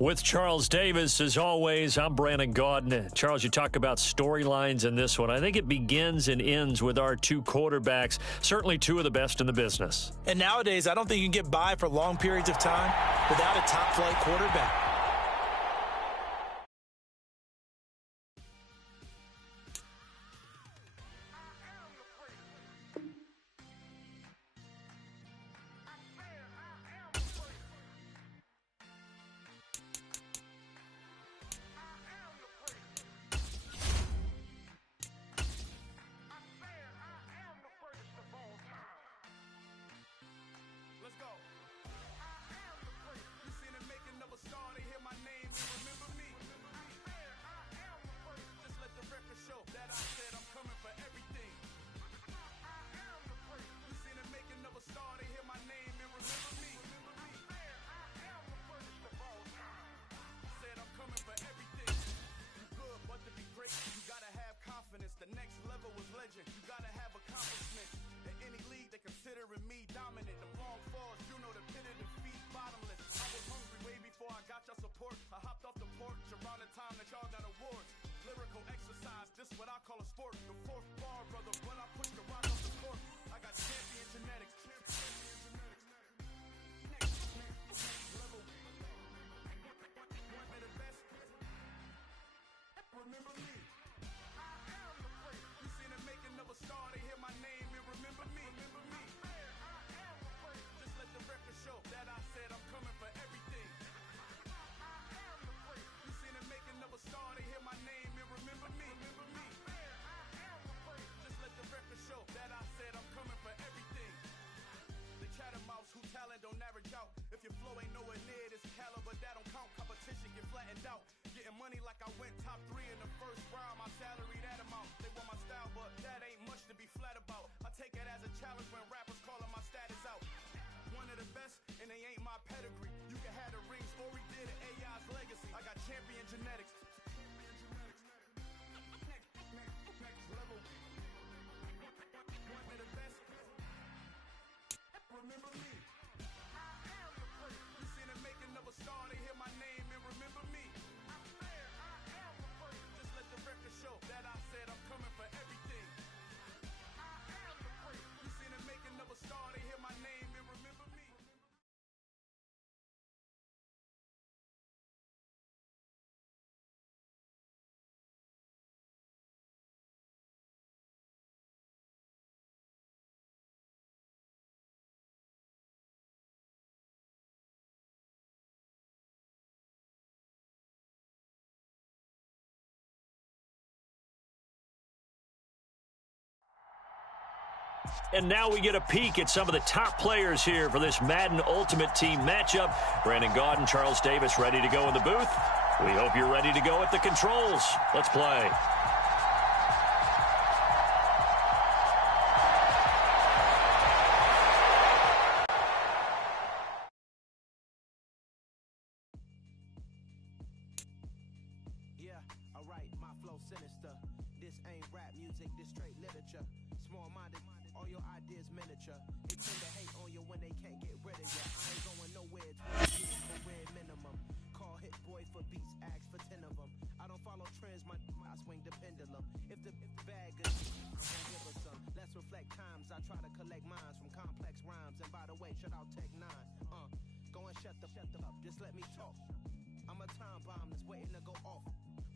With Charles Davis, as always, I'm Brandon Gaudin. Charles, you talk about storylines in this one. I think it begins and ends with our two quarterbacks, certainly two of the best in the business. And nowadays, I don't think you can get by for long periods of time without a top-flight quarterback. Remember me. I am the great. You seen the making of a star, they hear my name and remember me. Remember me. I am the great. Just let the record show that I said I'm coming for everything. I am the great. You seen the making of a star, they hear my name and remember me. Remember me. I am the great. Just let the record show that I said I'm coming for everything. The chattermouse who talent don't average out. If your flow ain't nowhere near this caliber, that don't count. Competition get flattened out. Getting money like I went top 3 in the first round. My salary that amount. They want my style, but that ain't much to be flat about. I take it as a challenge when rappers calling my status out. One of the best, and they ain't my pedigree. You can have the rings, or we did it, AI's legacy. I got champion genetics. Next level. One of the best. Remember me. I am the great. You seen the making of a star, they hear my name and remember me. Just let the record show that I said I'm coming for everything. I am the great. You seen the making of a star, they hear my name and remember me. And now we get a peek at some of the top players here for this Madden Ultimate Team matchup. Brandon Gaudin, Charles Davis ready to go in the booth. We hope you're ready to go at the controls. Let's play. Yeah, alright, my flow sinister. This ain't rap music, this straight literature. Small-minded, all your ideas miniature. They tend to hate on you when they can't get rid of you. I ain't going nowhere, 20 years for red minimum. Call Hit Boy for beats, ask for 10 of them. I don't follow trends, I swing the pendulum. If the bag is, I'm gonna give her some. Let's reflect times, I try to collect minds from complex rhymes. And by the way, shout out Tech 9. Go and shut the up, just let me talk. I'm a time bomb that's waiting to go off.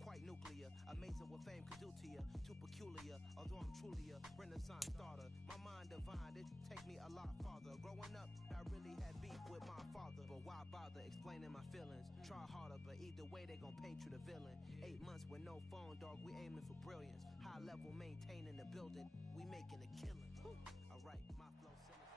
Quite nuclear, amazing what fame could do to you. Too peculiar, although I'm truly a renaissance starter. My mind divine, it take me a lot farther. Growing up, I really had beef with my father. But why bother explaining my feelings? Try harder, but either way they gon' paint you the villain. 8 months with no phone, dog, we aiming for brilliance. High level maintaining the building, we making a killing. Alright, my flow sinister.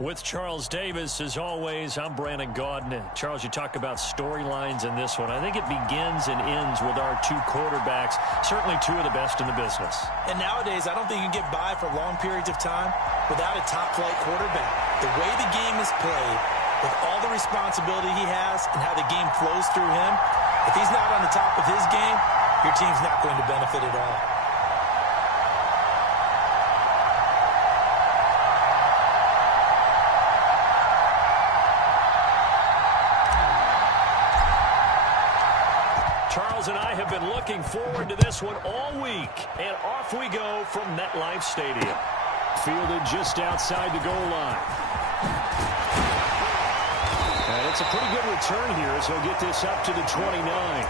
With Charles Davis, as always, I'm Brandon Gaudin. Charles, you talk about storylines in this one. I think it begins and ends with our two quarterbacks, certainly two of the best in the business. And nowadays, I don't think you can get by for long periods of time without a top-flight quarterback. The way the game is played, with all the responsibility he has and how the game flows through him, if he's not on the top of his game, your team's not going to benefit at all. Charles and I have been looking forward to this one all week. And off we go from MetLife Stadium. Fielded just outside the goal line. And it's a pretty good return here as he'll get this up to the 29.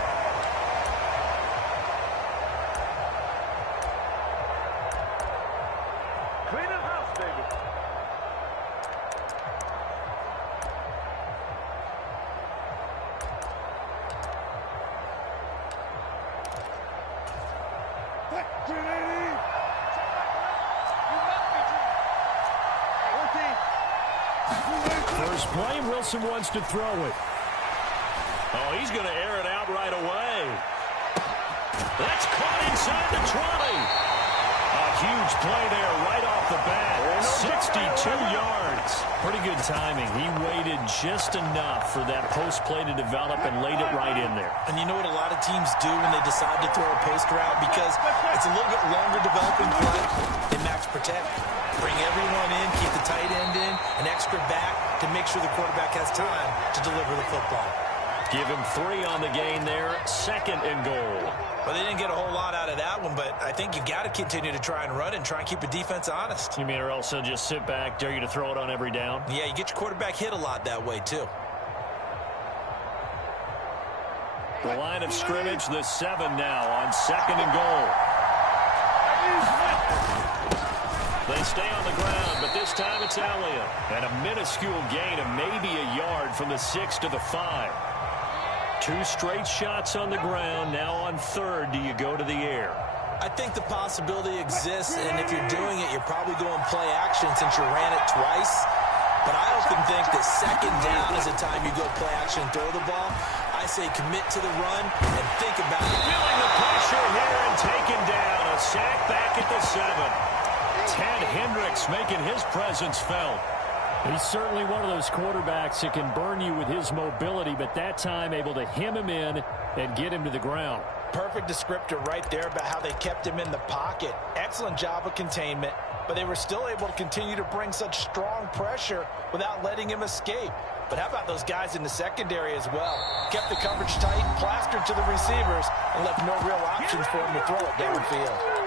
First play, Wilson wants to throw it. Oh, he's going to air it out right away. That's caught inside the 20. A huge play there right off the bat. 62 yards. Pretty good timing. He waited just enough for that post play to develop and laid it right in there. And you know what a lot of teams do when they decide to throw a post route? Because it's a little bit longer developing play. They max protect. Bring everyone in, keep the tight end in, an extra back to make sure the quarterback has time to deliver the football. Give him 3 on the gain there, 2nd and goal. Well, they didn't get a whole lot out of that one, but I think you've got to continue to try and run and try and keep the defense honest. You mean or else they'll just sit back, dare you to throw it on every down? Yeah, you get your quarterback hit a lot that way, too. The line of scrimmage, the 7 now on 2nd and goal. They stay on the ground, but this time it's Elliott. And a minuscule gain of maybe a yard from the 6 to the 5. 2 straight shots on the ground. Now on 3rd, do you go to the air? I think the possibility exists, and if you're doing it, you're probably going play action since you ran it twice. But I often think that 2nd down is the time you go play action and throw the ball. I say commit to the run and think about it. Feeling the pressure here and taken down. A sack back at the 7. Ted Hendricks making his presence felt. He's certainly one of those quarterbacks that can burn you with his mobility, but that time able to hem him in and get him to the ground. Perfect descriptor right there about how they kept him in the pocket. Excellent job of containment, but they were still able to continue to bring such strong pressure without letting him escape. But how about those guys in the secondary as well? Kept the coverage tight, plastered to the receivers, and left no real options for him to throw it downfield.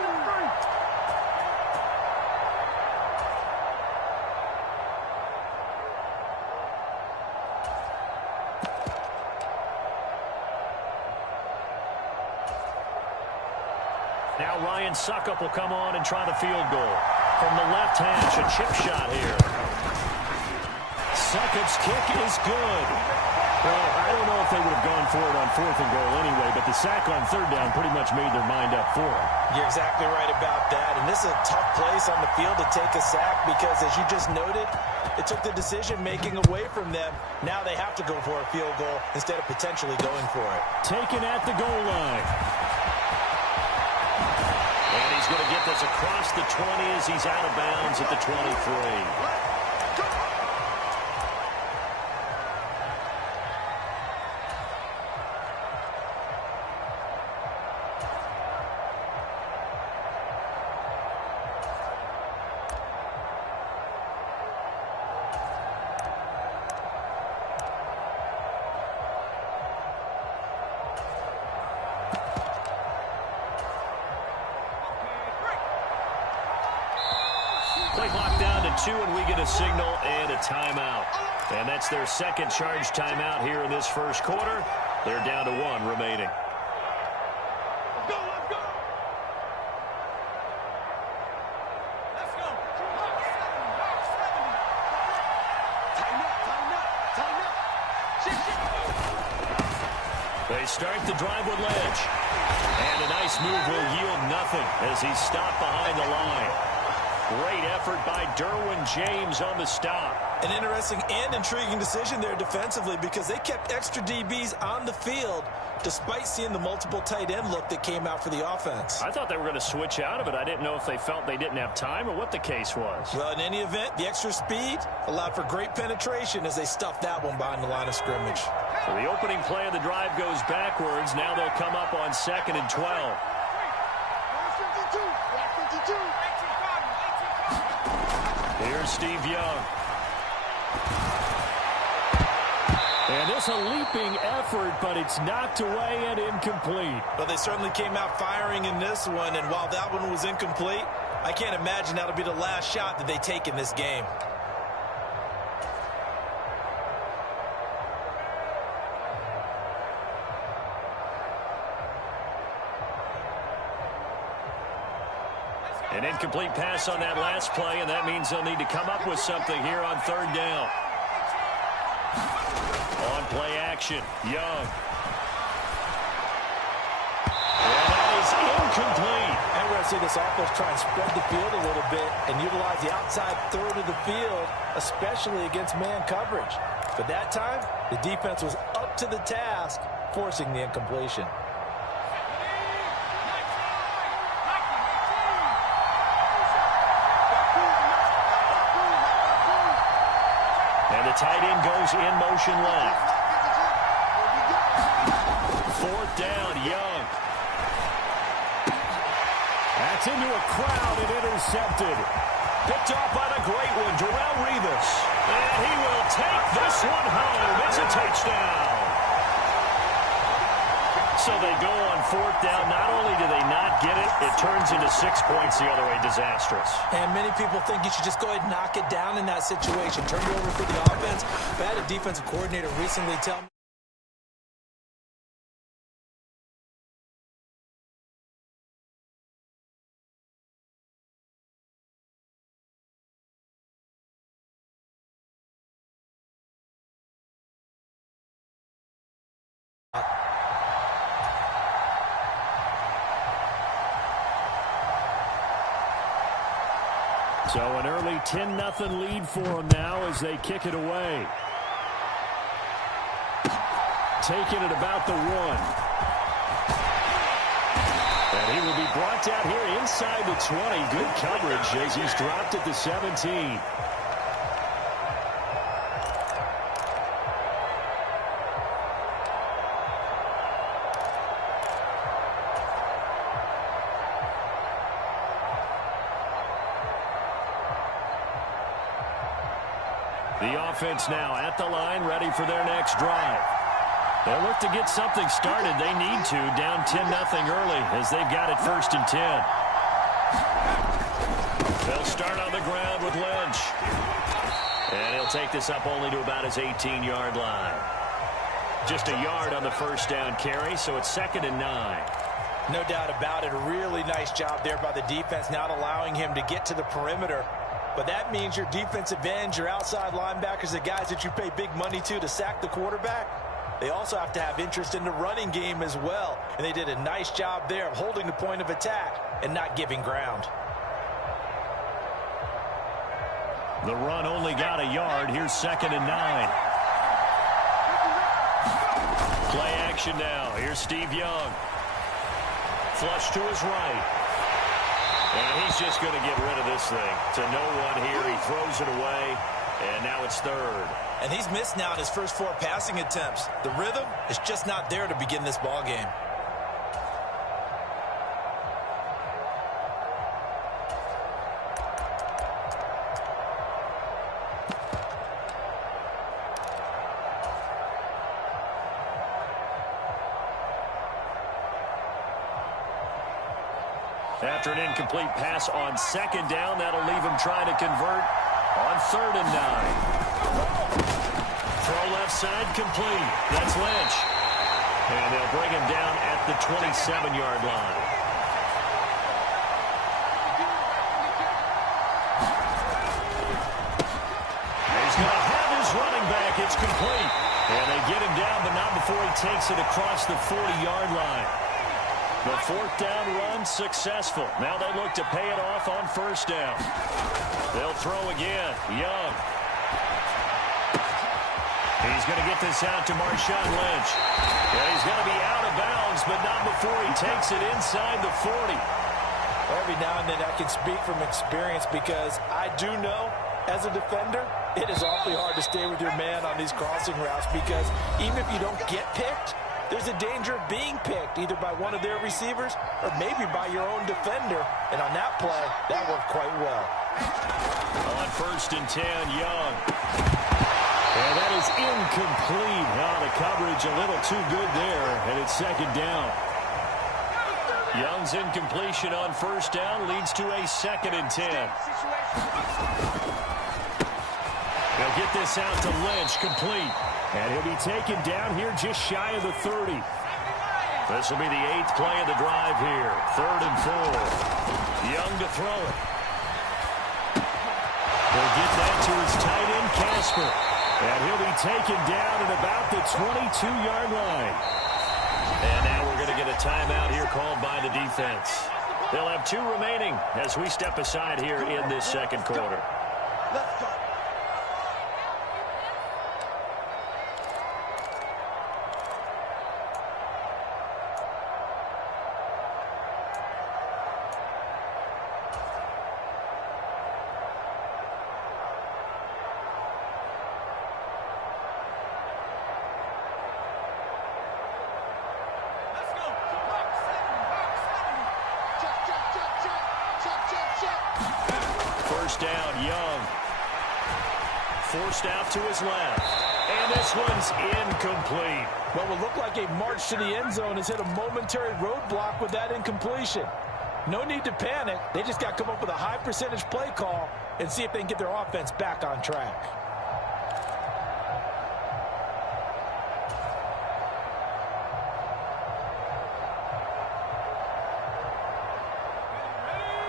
Now Ryan Suckup will come on and try the field goal. From the left hash, a chip shot here. Suckup's kick is good. Well, I don't know if they would have gone for it on 4th and goal anyway, but the sack on 3rd down pretty much made their mind up for it. You're exactly right about that. And this is a tough place on the field to take a sack because, as you just noted, it took the decision-making away from them. Now they have to go for a field goal instead of potentially going for it. Taken at the goal line. And he's going to get this across the 20 as he's out of bounds at the 23. Play clock down to 2, and we get a signal and a timeout. And that's their 2nd charge timeout here in this 1st quarter. They're down to 1 remaining. Let's go, let's go. Let's go. Tighten up. They start the drive with Ledge. And a nice move will yield nothing as he's stopped behind the line. Great effort by Derwin James on the stop. An interesting and intriguing decision there defensively because they kept extra DBs on the field despite seeing the multiple tight end look that came out for the offense. I thought they were going to switch out of it. I didn't know if they felt they didn't have time or what the case was. Well, in any event, the extra speed allowed for great penetration as they stuffed that one behind the line of scrimmage. So the opening play of the drive goes backwards. Now they'll come up on 2nd and 12. Here's Steve Young. And this a leaping effort, but it's knocked away and incomplete. Well, they certainly came out firing in this one, and while that one was incomplete, I can't imagine that'll be the last shot that they take in this game. An incomplete pass on that last play, and that means they'll need to come up with something here on third down. On play action, Young. And that is incomplete. And we're going to see this offense try and spread the field a little bit and utilize the outside third of the field, especially against man coverage. But that time, the defense was up to the task, forcing the incompletion. And the tight end goes in motion left. Fourth down, Young. That's into a crowd and intercepted. Picked off by the great one, Darrelle Revis. And he will take this one home. It's a touchdown. So they go on fourth down. Not only do they not get it, it turns into 6 points the other way. Disastrous. And many people think you should just go ahead and knock it down in that situation. Turn it over for the offense. I had a defensive coordinator recently tell me. So an early 10-0 lead for them now as they kick it away. Taking it about the 1. And he will be brought down here inside the 20. Good coverage as he's dropped at the 17. The offense now at the line, ready for their next drive. They'll look to get something started. They need to, down 10-0 early as they've got it 1st and 10. They'll start on the ground with Lynch. And he'll take this up only to about his 18-yard line. Just a yard on the first down carry, so it's 2nd and 9. No doubt about it. A really nice job there by the defense, not allowing him to get to the perimeter. But that means your defensive ends, your outside linebackers, the guys that you pay big money to sack the quarterback, they also have to have interest in the running game as well. And they did a nice job there of holding the point of attack and not giving ground. The run only got a yard. Here's 2nd and 9. Play action now. Here's Steve Young. Flush to his right. And he's just going to get rid of this thing. To no one here. He throws it away. And now it's 3rd. And he's missed now his first 4 passing attempts. The rhythm is just not there to begin this ball game. After an incomplete pass on 2nd down, that'll leave him trying to convert on 3rd and 9. Throw left side complete. That's Lynch. And they'll bring him down at the 27-yard line. He's going to have his running back. It's complete. And they get him down, but not before he takes it across the 40-yard line. The 4th down run successful. Now they look to pay it off on 1st down. They'll throw again. Young. He's going to get this out to Marshawn Lynch. And he's going to be out of bounds, but not before he takes it inside the 40. Every now and then I can speak from experience because I do know, as a defender, it is awfully hard to stay with your man on these crossing routes because even if you don't get picked, there's a danger of being picked either by one of their receivers or maybe by your own defender. And on that play, that worked quite well. On 1st and 10, Young. And that is incomplete. Oh, the coverage a little too good there, and it's second down. Young's incompletion on first down leads to a 2nd and 10. They'll get this out to Lynch, complete. And he'll be taken down here just shy of the 30. This will be the 8th play of the drive here. 3rd and 4. Young to throw it. He'll get that to his tight end, Casper. And he'll be taken down at about the 22-yard line. And now we're going to get a timeout here called by the defense. They'll have 2 remaining as we step aside here in this second quarter. Let's go. First down, Young. Forced out to his left. And this one's incomplete. What will look like a march to the end zone has hit a momentary roadblock with that incompletion. No need to panic. They just got to come up with a high percentage play call and see if they can get their offense back on track.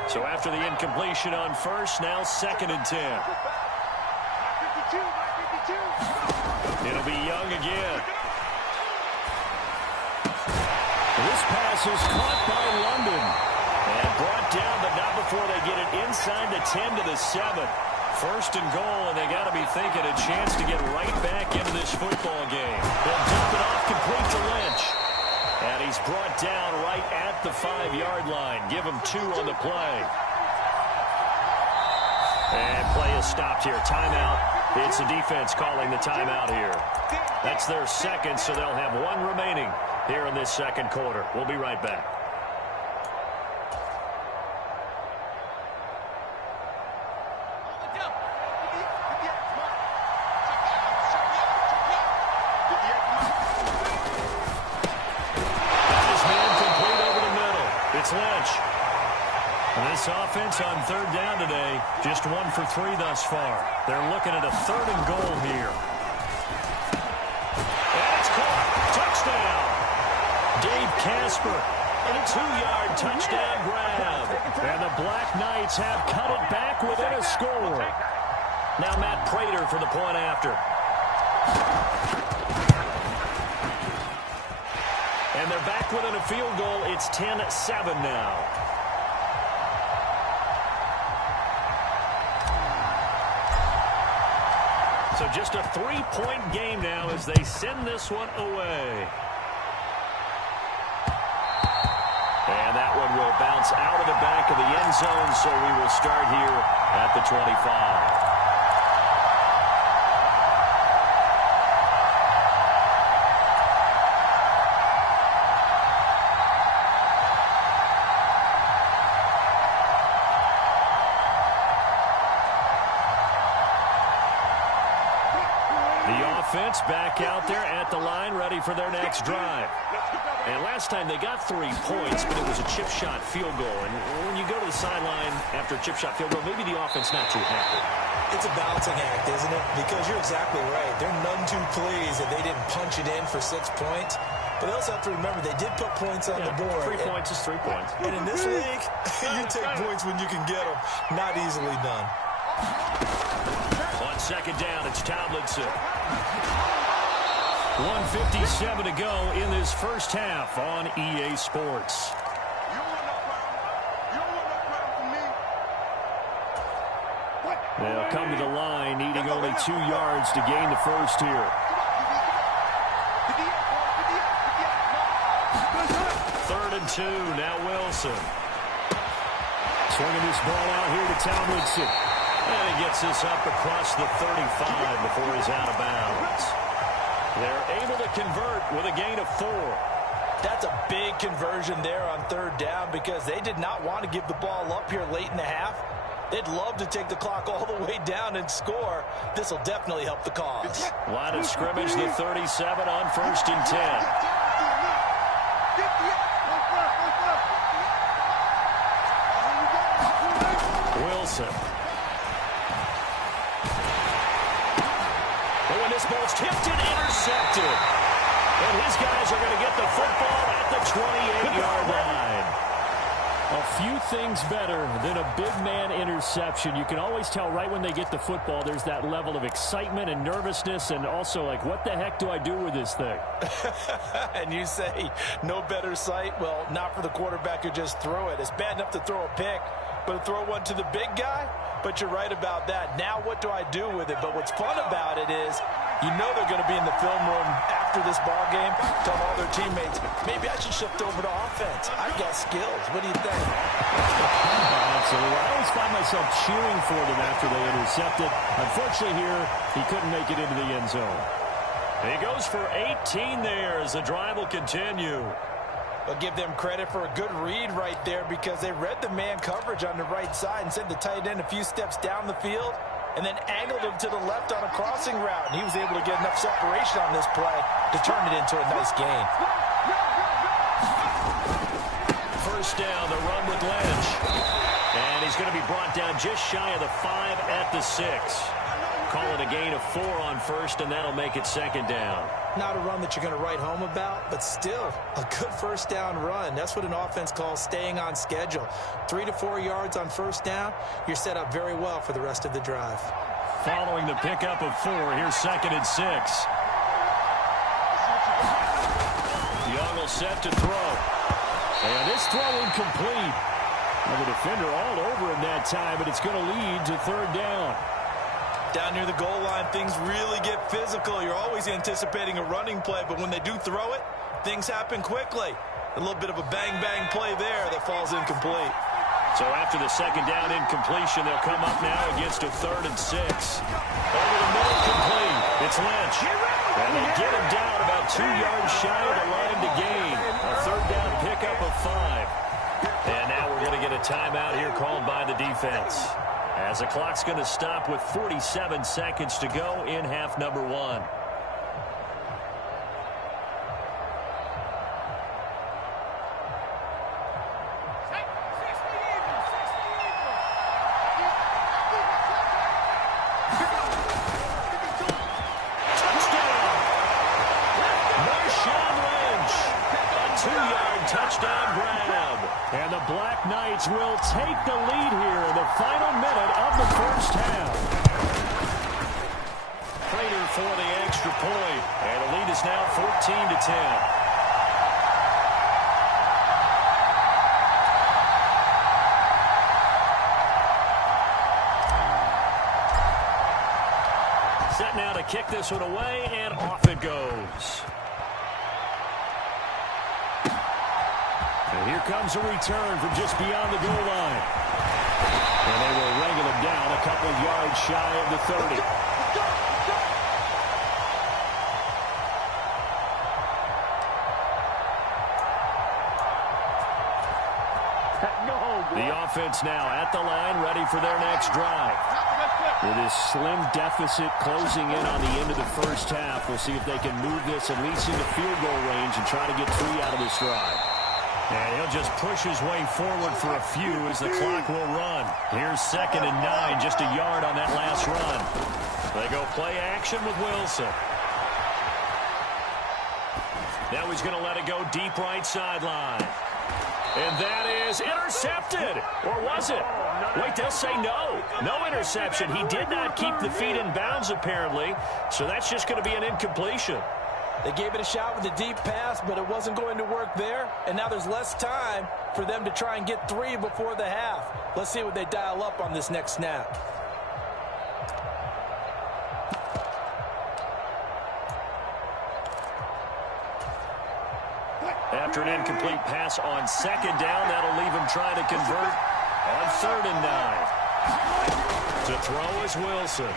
So after the incompletion on first, now 2nd and 10. It'll be Young again. This pass is caught by London. And brought down, but not before they get it inside the 10 to the 7. 1st and goal, and they got to be thinking a chance to get right back into this football game. They'll dump it off complete to Lynch. And he's brought down right at the 5-yard line. Give him 2 on the play. And play is stopped here. Timeout. It's the defense calling the timeout here. That's their 2nd, so they'll have 1 remaining here in this second quarter. We'll be right back. It's Lynch. And this offense on 3rd down today, just 1 for 3 thus far. They're looking at a 3rd and goal here. And it's caught. Touchdown. Dave Casper. A 2-yard touchdown grab. And the Black Knights have cut it back within a score. Now Matt Prater for the point after. And they're back within a field goal. It's 10-7 now. So just a 3-point game now as they send this one away. And that one will bounce out of the back of the end zone, so we will start here at the 25. Back out there at the line, ready for their next drive. And last time they got 3 points, but it was a chip shot field goal. And when you go to the sideline after a chip shot field goal, maybe the offense not too happy. It's a balancing act, isn't it? Because you're exactly right. They're none too pleased that they didn't punch it in for 6 points. But they also have to remember they did put points on the board. 3 points is 3 points. And in this league, you take points when you can get them. Not easily done. On 2nd down, it's Tomlinson. 1:57 to go in this first half on EA Sports. They'll come to the line, needing only 2 yards to gain the first here. 3rd and 2, now Wilson. Swinging this ball out here to Tomlinson. And he gets this up across the 35 before he's out of bounds. They're able to convert with a gain of 4. That's a big conversion there on 3rd down because they did not want to give the ball up here late in the half. They'd love to take the clock all the way down and score. This will definitely help the cause. Line of scrimmage, the 37 on 1st and 10. Wilson. Oh, and this ball's tipped and intercepted. And his guys are going to get the football at the 28-yard line. A few things better than a big man interception. You can always tell right when they get the football, there's that level of excitement and nervousness, and also like, what the heck do I do with this thing? And you say, no better sight? Well, not for the quarterback who just threw it. It's bad enough to throw a pick, but to throw one to the big guy? But you're right about that. Now what do I do with it? But what's fun about it is, you know they're going to be in the film room after this ball game, tell all their teammates, maybe I should shift over to offense. I got skills. What do you think? Absolutely. I always find myself cheering for them after they intercepted. Unfortunately here, he couldn't make it into the end zone. He goes for 18 there as the drive will continue. I'll give them credit for a good read right there because they read the man coverage on the right side and sent the tight end a few steps down the field and then angled him to the left on a crossing route. And he was able to get enough separation on this play to turn it into a nice gain. First down, the run with Lynch. And he's going to be brought down just shy of the 5 at the 6. Call it a gain of 4 on first, and that'll make it second down. Not a run that you're going to write home about, but still a good first down run. That's what an offense calls staying on schedule. 3 to 4 yards on first down, you're set up very well for the rest of the drive. Following the pickup of 4, here's 2nd and 6. Young will set to throw. And this throw incomplete. Now the defender all over him that time, but it's going to lead to 3rd down. Down near the goal line, things really get physical. You're always anticipating a running play, but when they do throw it, things happen quickly. A little bit of a bang-bang play there that falls incomplete. So after the 2nd down incompletion, they'll come up now against a 3rd and 6. Over the middle, complete. It's Lynch. And they get him down about 2 yards shy of the line to gain. A 3rd down pickup of 5. And now we're going to get a timeout here called by the defense, as the clock's going to stop with 47 seconds to go in half number 1. Touchdown! Marshawn Lynch! A 2-yard touchdown grab. And the Black Knights will take the lead here in the final minute of the first half. Prater for the extra point. And the lead is now 14-10. Set now to kick this one away, and off it goes. And here comes a return from just beyond the goal line. And they will wrangle him down a couple of yards shy of the 30. The offense now at the line, ready for their next drive. With this slim deficit closing in on the end of the first half, we'll see if they can move this at least into field goal range and try to get 3 out of this drive. And he'll just push his way forward for a few as the clock will run. Here's 2nd and 9, just a yard on that last run. They go play action with Wilson. Now he's going to let it go deep right sideline. And that is intercepted. Or was it? Wait, they'll say no. No interception. He did not keep the feet in bounds, apparently. So that's just going to be an incompletion. They gave it a shot with a deep pass, but it wasn't going to work there. And now there's less time for them to try and get 3 before the half. Let's see what they dial up on this next snap. After an incomplete pass on 2nd down, that'll leave him trying to convert on 3rd and 9. To throw is Wilson.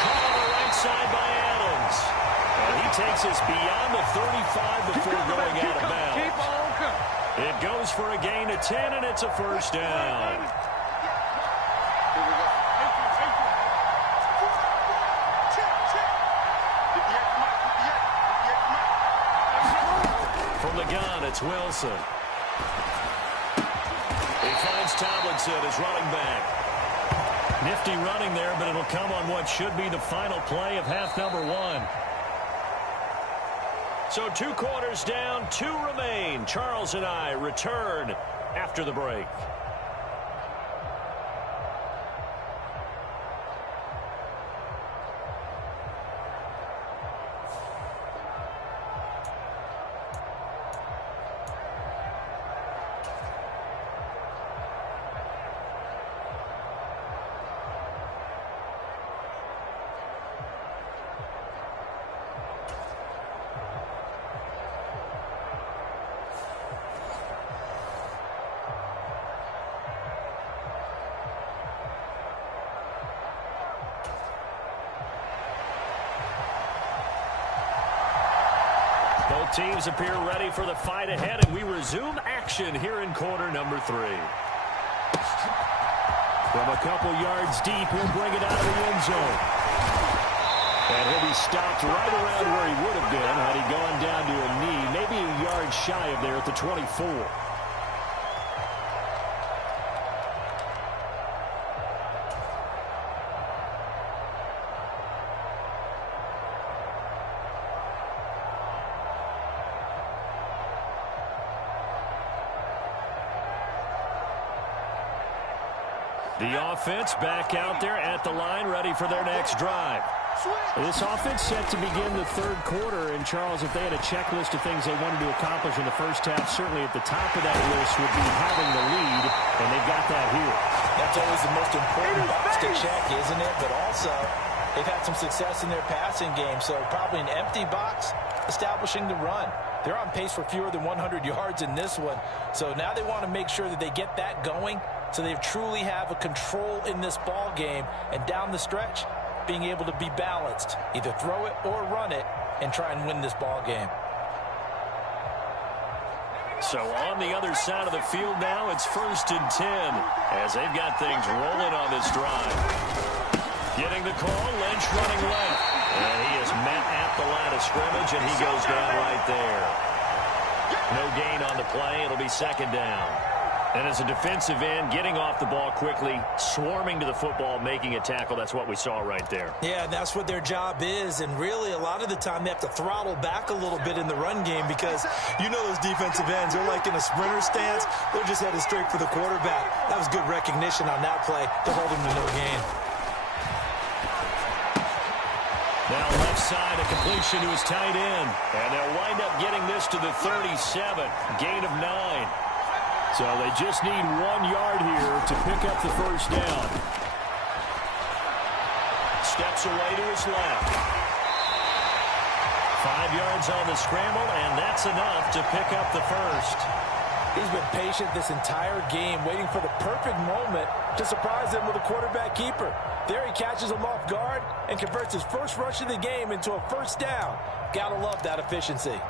Caught on the right side by Adams. And he takes us beyond the 35 before going out of bounds. It goes for a gain of 10, and it's a first down. From the gun, it's Wilson. He finds Tomlinson as running back. Nifty running there, but it'll come on what should be the final play of half number 1. So 2 quarters down, 2 remain. Charles and I return after the break. Both teams appear ready for the fight ahead, and we resume action here in quarter number 3. From a couple yards deep, he'll bring it out of the end zone. And he'll be stopped right around where he would have been had he gone down to a knee, maybe a yard shy of there at the 24. The offense back out there at the line, ready for their next drive. This offense set to begin the 3rd quarter, and Charles, if they had a checklist of things they wanted to accomplish in the first half, certainly at the top of that list would be having the lead, and they've got that here. That's always the most important box to check, isn't it? But also, they've had some success in their passing game, so probably an empty box establishing the run. They're on pace for fewer than 100 yards in this one, so now they want to make sure that they get that going so they truly have a control in this ball game, and down the stretch, being able to be balanced, either throw it or run it, and try and win this ball game. So on the other side of the field now, it's 1st and 10 as they've got things rolling on this drive. Getting the call, Lynch running left. And he is met at the line of scrimmage, and he goes down right there. No gain on the play. It'll be 2nd down. And as a defensive end, getting off the ball quickly, swarming to the football, making a tackle, that's what we saw right there. Yeah, that's what their job is, and really a lot of the time they have to throttle back a little bit in the run game because you know those defensive ends, they're like in a sprinter stance. They're just headed straight for the quarterback. That was good recognition on that play to hold him to no gain. Now left side, a completion to his tight end, and they'll wind up getting this to the 37, gain of 9. So they just need 1 yard here to pick up the first down. Steps away to his left. 5 yards on the scramble, and that's enough to pick up the first. He's been patient this entire game, waiting for the perfect moment to surprise them with a quarterback keeper. There he catches him off guard and converts his first rush of the game into a first down. Gotta love that efficiency.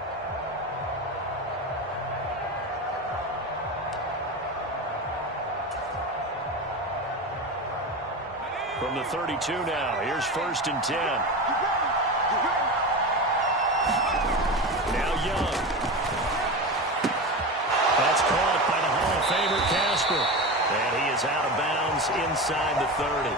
From the 32 now, here's 1st and 10. Now Young. That's caught by the Hall of Famer Casper. And he is out of bounds inside the 30.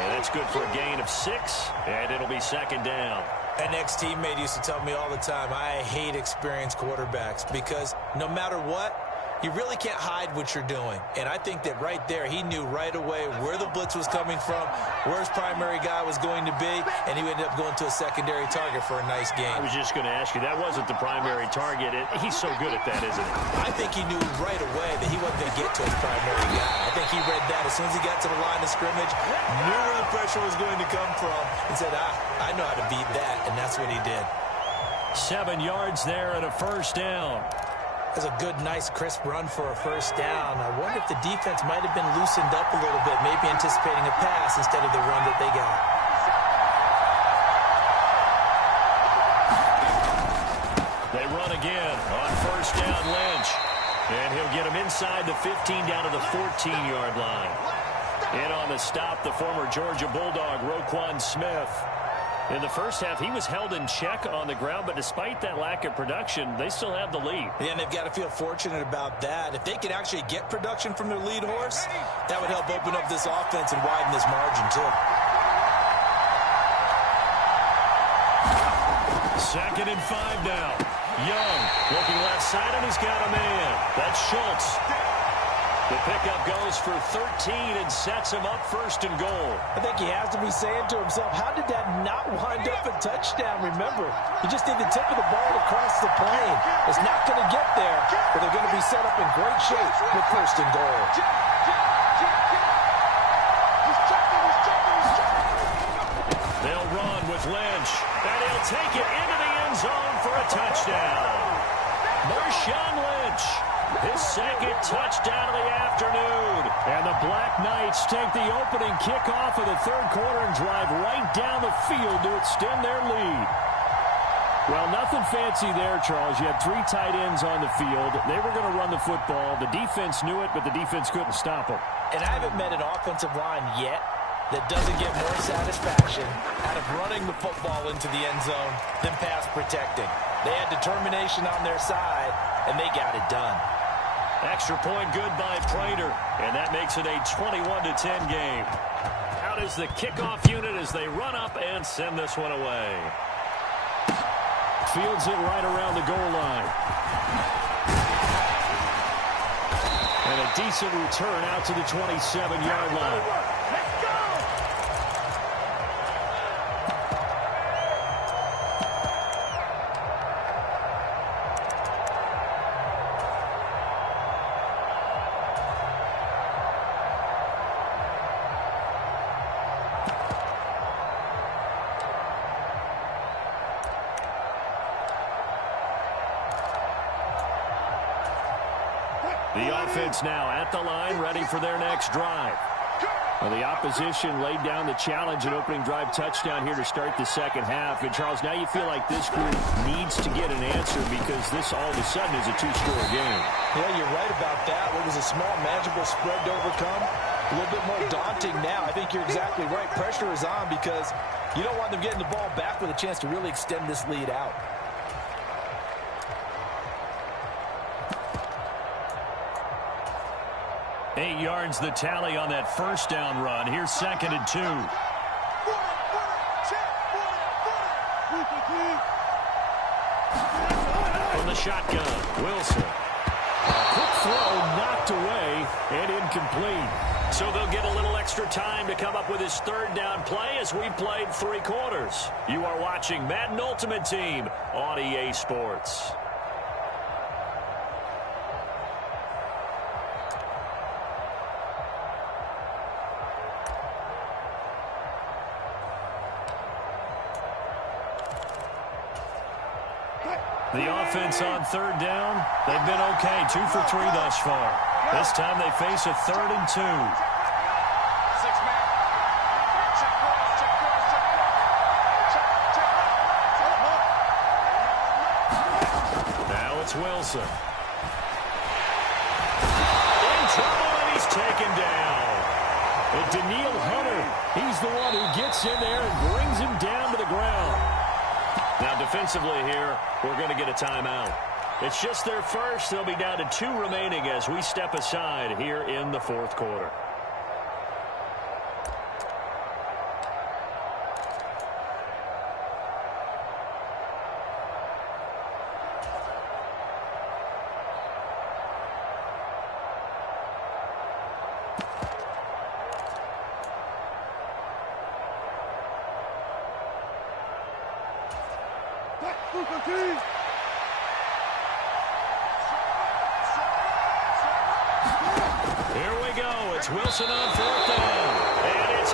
And that's good for a gain of 6, and it'll be 2nd down. An ex-teammate used to tell me all the time, I hate experienced quarterbacks because no matter what, you really can't hide what you're doing. And I think that right there, he knew right away where the blitz was coming from, where his primary guy was going to be, and he ended up going to a secondary target for a nice game. I was just going to ask you, that wasn't the primary target. He's so good at that, isn't he? I think he knew right away that he wasn't going to get to his primary guy. I think he read that as soon as he got to the line of scrimmage, knew where the pressure was going to come from, and said, I know how to beat that, and that's what he did. 7 yards there and a first down. That's a good, nice, crisp run for a first down. I wonder if the defense might have been loosened up a little bit, maybe anticipating a pass instead of the run that they got. They run again on first down. Lynch. And he'll get him inside the 15 down to the 14-yard line. In on the stop, the former Georgia Bulldog, Roquan Smith. In the first half, he was held in check on the ground, but despite that lack of production, they still have the lead. Yeah, and they've got to feel fortunate about that. If they could actually get production from their lead horse, that would help open up this offense and widen this margin, too. Second and 5 now. Young looking left side, and he's got a man. That's Schultz. The pickup goes for 13 and sets him up first and goal. I think he has to be saying to himself, how did that not wind up a touchdown? Remember, you just need the tip of the ball to cross the plane. It's not going to get there, but they're going to be set up in great shape with first and goal. They'll run with Lynch, and he'll take it into the end zone for a touchdown. Marshawn Lynch, his second touchdown of the afternoon. And the Black Knights take the opening kickoff of the third quarter and drive right down the field to extend their lead. Well, nothing fancy there, Charles. You had 3 tight ends on the field. They were going to run the football. The defense knew it, but the defense couldn't stop them. And I haven't met an offensive line yet that doesn't get more satisfaction out of running the football into the end zone than pass protecting. They had determination on their side, and they got it done. Extra point good by Prater, and that makes it a 21-10 game. Out is the kickoff unit as they run up and send this one away. Fields it right around the goal line. And a decent return out to the 27-yard line. Let's go! The offense now at the line, ready for their next drive. Well, the opposition laid down the challenge, an opening drive touchdown here to start the second half. And, Charles, now you feel like this group needs to get an answer because this all of a sudden is a 2-score game. Yeah, you're right about that. What was a small, manageable spread to overcome, a little bit more daunting now. I think you're exactly right. Pressure is on because you don't want them getting the ball back with a chance to really extend this lead out. Eight yards the tally on that first down run. Here's second and 2. From the shotgun, Wilson. Quick throw knocked away and incomplete. So they'll get a little extra time to come up with his third down play as we played 3 quarters. You are watching Madden Ultimate Team on EA Sports. The offense on third down, they've been okay, 2 for 3 thus far. This time they face a 3rd and 2. Now it's Wilson. In trouble, and he's taken down. And Daniil Hunter, he's the one who gets in there and brings him down to the ground. Now, defensively here, we're going to get a timeout. It's just their first. They'll be down to 2 remaining as we step aside here in the 4th quarter. Here we go. It's Wilson on 4th down. And it's